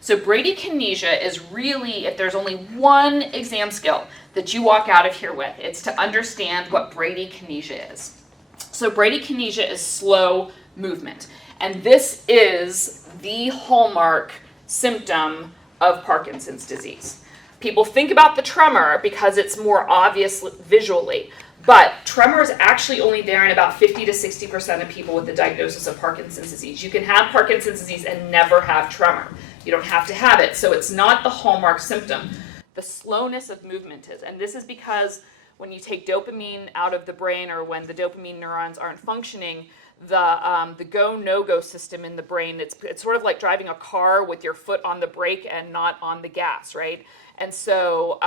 So bradykinesia is really, if there's only one exam skill that you walk out of here with, it's to understand what bradykinesia is. So bradykinesia is slow movement. And this is the hallmark symptom of Parkinson's disease. People think about the tremor because it's more obvious visually, but tremor is actually only there in about 50 to 60% of people with the diagnosis of Parkinson's disease. You can have Parkinson's disease and never have tremor. You don't have to have it, so it's not the hallmark symptom. The slowness of movement is, and this is because when you take dopamine out of the brain or when the dopamine neurons aren't functioning, the go, no-go system in the brain, it's sort of like driving a car with your foot on the brake and not on the gas, right? And so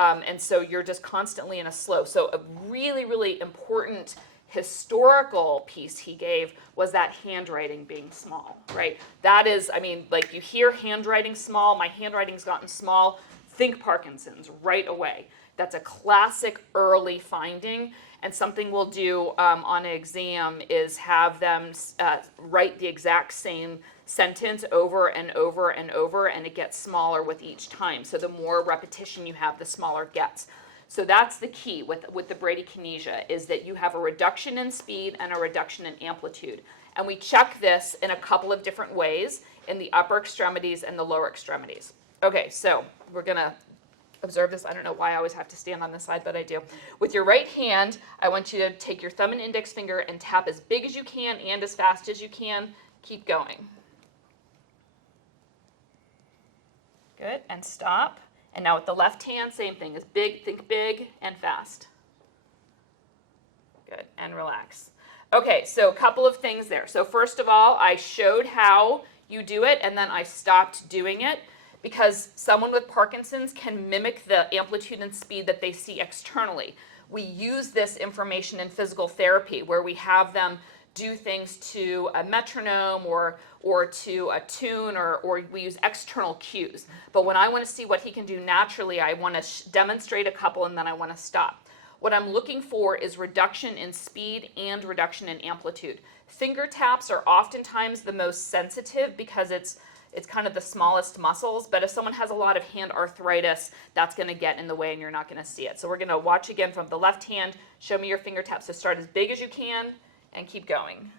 you're just constantly in a slow. So a really, really important historical piece he gave was that handwriting being small, right? That is, I mean, like you hear handwriting small, my handwriting's gotten small, think Parkinson's right away. That's a classic early finding, and something we'll do on an exam is have them write the exact same sentence over and over and over, and it gets smaller with each time. So the more repetition you have, the smaller it gets. So that's the key with the bradykinesia, is that you have a reduction in speed and a reduction in amplitude. And we check this in a couple of different ways, in the upper extremities and the lower extremities. Okay, so we're going to observe this. I don't know why I always have to stand on this side, but I do. With your right hand, I want you to take your thumb and index finger and tap as big as you can and as fast as you can. Keep going. Good, and stop. And now with the left hand, same thing. Is big, think big and fast. Good, and relax. Okay, so a couple of things there. So first of all, I showed how you do it, and then I stopped doing it, because someone with Parkinson's can mimic the amplitude and speed that they see externally. We use this information in physical therapy, where we have them do things to a metronome or to a tune, or we use external cues. But when I want to see what he can do naturally, I want to demonstrate a couple, and then I want to stop. What I'm looking for is reduction in speed and reduction in amplitude. Finger taps are oftentimes the most sensitive because it's kind of the smallest muscles, but if someone has a lot of hand arthritis, that's going to get in the way and you're not going to see it. So we're going to watch again from the left hand. Show me your finger taps. So start as big as you can and keep going.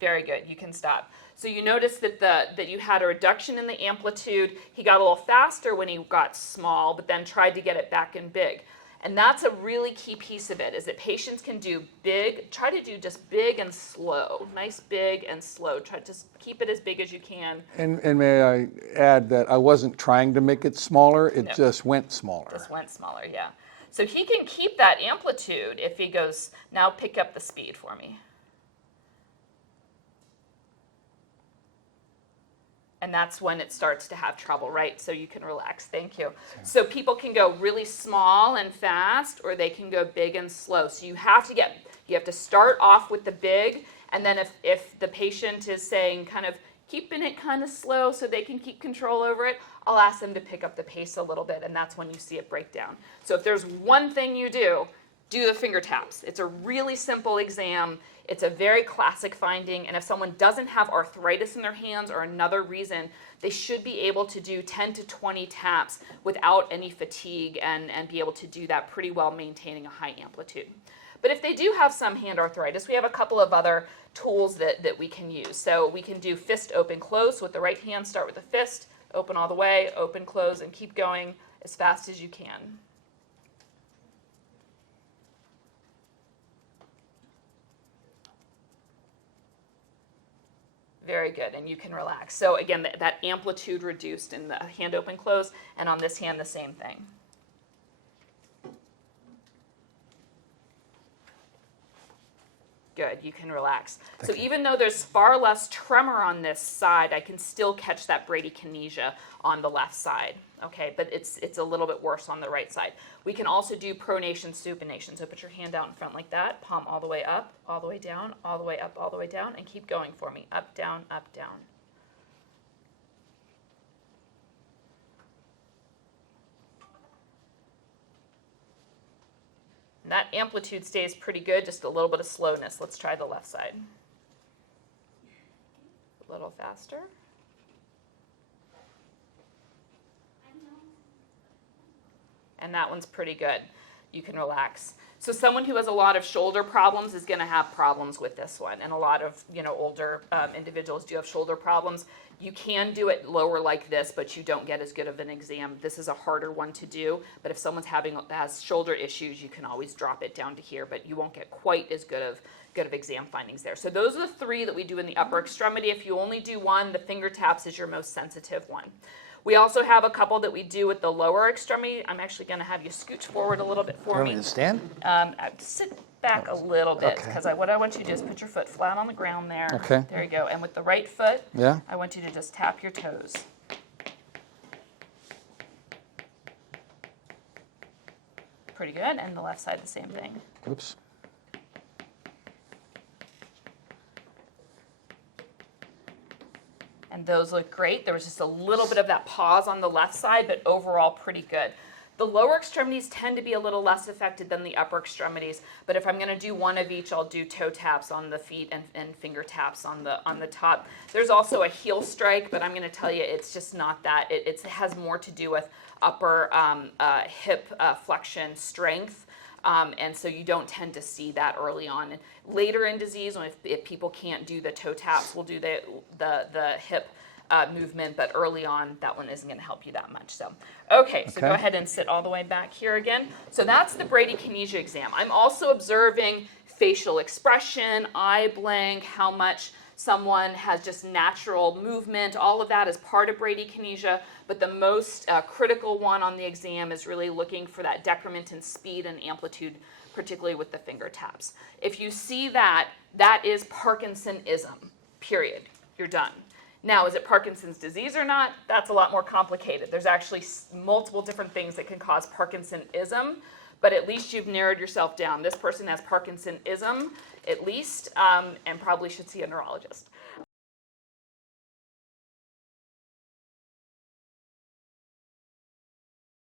Very good. You can stop. So you notice that you had a reduction in the amplitude. He got a little faster when he got small, but then tried to get it back in big. And that's a really key piece of it, is that patients can do big, try to do just big and slow, nice big and slow. Try to just keep it as big as you can. And may I add that I wasn't trying to make it smaller, it just went smaller. Just went smaller, yeah. So he can keep that amplitude if he goes, now pick up the speed for me. And that's when it starts to have trouble, right? So you can relax. Thank you. So people can go really small and fast, or they can go big and slow. So you have to start off with the big, and then if the patient is saying kind of keeping it kind of slow so they can keep control over it, I'll ask them to pick up the pace a little bit, and that's when you see it break down. So if there's one thing you do the finger taps. It's a really simple exam. It's a very classic finding, and if someone doesn't have arthritis in their hands or another reason, they should be able to do 10 to 20 taps without any fatigue and be able to do that pretty well, maintaining a high amplitude. But if they do have some hand arthritis, we have a couple of other tools that we can use. So we can do fist open close with the right hand. Start with the fist, open all the way, open close, and keep going as fast as you can. Very good, and you can relax. So again, that amplitude reduced in the hand open close, and on this hand, the same thing. Good, you can relax. So even though there's far less tremor on this side, I can still catch that bradykinesia on the left side. Okay, but it's a little bit worse on the right side. We can also do pronation, supination. So put your hand out in front like that, palm all the way up, all the way down, all the way up, all the way down, and keep going for me. Up, down, up, down. And that amplitude stays pretty good, just a little bit of slowness. Let's try the left side. A little faster. And that one's pretty good. You can relax. So someone who has a lot of shoulder problems is going to have problems with this one. And a lot of, older individuals do have shoulder problems. You can do it lower like this, but you don't get as good of an exam. This is a harder one to do. But if someone's has shoulder issues, you can always drop it down to here, but you won't get quite as good of exam findings there. So those are the 3 that we do in the upper extremity. If you only do one, the finger taps is your most sensitive one. We also have a couple that we do with the lower extremity. I'm actually going to have you scooch forward a little bit for me. Want me to stand? Sit back a little bit, Okay. because what I want you to do is put your foot flat on the ground there. Okay. There you go. And with the right foot, Yeah. I want you to just tap your toes. Pretty good. And the left side, the same thing. Oops. And those look great. There was just a little bit of that pause on the left side, but overall pretty good. The lower extremities tend to be a little less affected than the upper extremities, but if I'm going to do one of each, I'll do toe taps on the feet and finger taps on the top. There's also a heel strike, but I'm going to tell you it's just not that. It has more to do with upper hip flexion strength. And so you don't tend to see that early on. And later in disease, if people can't do the toe taps, we'll do the hip movement, but early on, that one isn't going to help you that much. So, okay, so go ahead and sit all the way back here again. So that's the bradykinesia exam. I'm also observing facial expression, eye blank, how much someone has just natural movement. All of that is part of bradykinesia, but the most critical one on the exam is really looking for that decrement in speed and amplitude, particularly with the finger taps. If you see that, that is Parkinsonism, period. You're done. Now, is it Parkinson's disease or not? That's a lot more complicated. There's actually multiple different things that can cause Parkinsonism, but at least you've narrowed yourself down. This person has Parkinsonism, at least, and probably should see a neurologist.